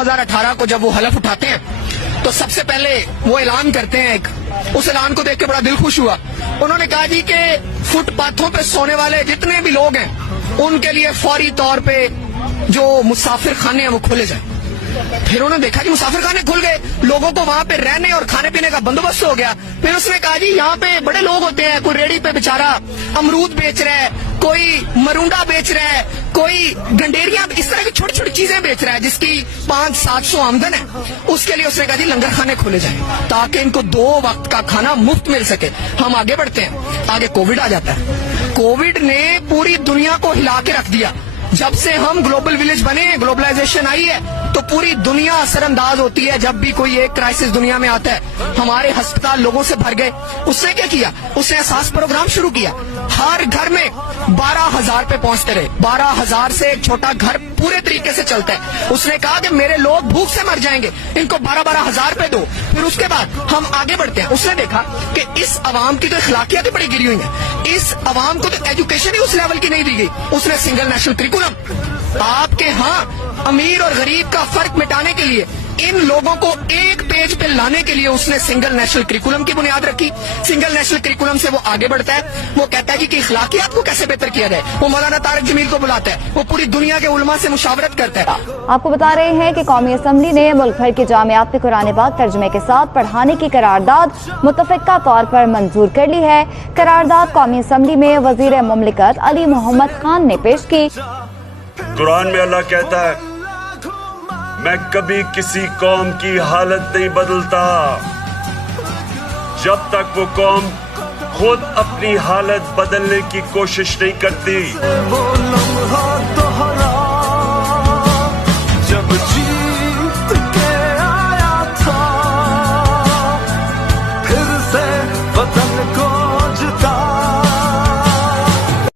2018 को जब वो हलफ उठाते हैं तो सबसे पहले वो ऐलान करते हैं उस ऐलान को देख के बड़ा दिल खुश हुआ। उन्होंने कहा जी कि फुटपाथों पे सोने वाले जितने भी लोग हैं उनके लिए फौरी तौर पे जो मुसाफिर खाने हैं वो खोले जाए। फिर उन्होंने देखा कि मुसाफिर खाने खुल गए, लोगों को वहां पे रहने और खाने पीने का बंदोबस्त हो गया। फिर उसने कहा जी यहाँ पे बड़े लोग होते हैं, कोई रेडी पे बेचारा अमरूद बेच रहा है, कोई मरूंडा बेच रहा है, कोई गंडेरिया, इस तरह की छोटी छोटी चीजें बेच रहा है जिसकी 500-700 आमदन है। उसके लिए उसने कहा जी लंगर खाने खोले जाए ताकि इनको 2 वक्त का खाना मुफ्त मिल सके। हम आगे बढ़ते हैं, आगे कोविड आ जाता है। कोविड ने पूरी दुनिया को हिला के रख दिया। जब से हम ग्लोबल विलेज बने, ग्लोबलाइजेशन आई है, तो पूरी दुनिया असरअंदाज होती है। जब भी कोई एक क्राइसिस दुनिया में आता है, हमारे अस्पताल लोगों से भर गए। उसने क्या किया? उसने एहसास प्रोग्राम शुरू किया। हर घर में 12,000 पे पहुंचते रहे। 12,000 से एक छोटा घर पूरे तरीके से चलता है। उसने कहा कि मेरे लोग भूख से मर जाएंगे, इनको 12,000 पे दो। फिर उसके बाद हम आगे बढ़ते हैं। उसने देखा कि इस अवाम की तो अखलाकियात ही बड़ी गिरी हुई है, इस अवाम को तो एजुकेशन ही उस लेवल की नहीं दी गई। उसने सिंगल नेशनल करिकुलम, आपके यहाँ अमीर और गरीब का फर्क मिटाने के लिए, इन लोगों को एक पेज पे लाने के लिए उसने सिंगल नेशनल करिकुलम की बुनियाद रखी। सिंगल नेशनल करिकुलम से वो आगे बढ़ता है, वो कहता है कि इखलाकियात को कैसे बेहतर किया जाए। वो मौलाना तारिक जमील को बुलाता है, वो पूरी दुनिया के उलमा से मुशावरत करता है। आपको बता रहे हैं कि कौमी असम्बली ने मुल्क भर की जामियात में कुरान पाक तर्जुमे के साथ पढ़ाने की करारदाद मुतफ़िका तौर पर मंजूर कर ली है। करारदाद कौमी असम्बली में वजीर मुमलिकत अली मोहम्मद खान ने पेश की। कुरान में अल्लाह कहता है, मैं कभी किसी कौम की हालत नहीं बदलता जब तक वो कौम खुद अपनी हालत बदलने की कोशिश नहीं करती। वो लम्हा दोहरा जब जी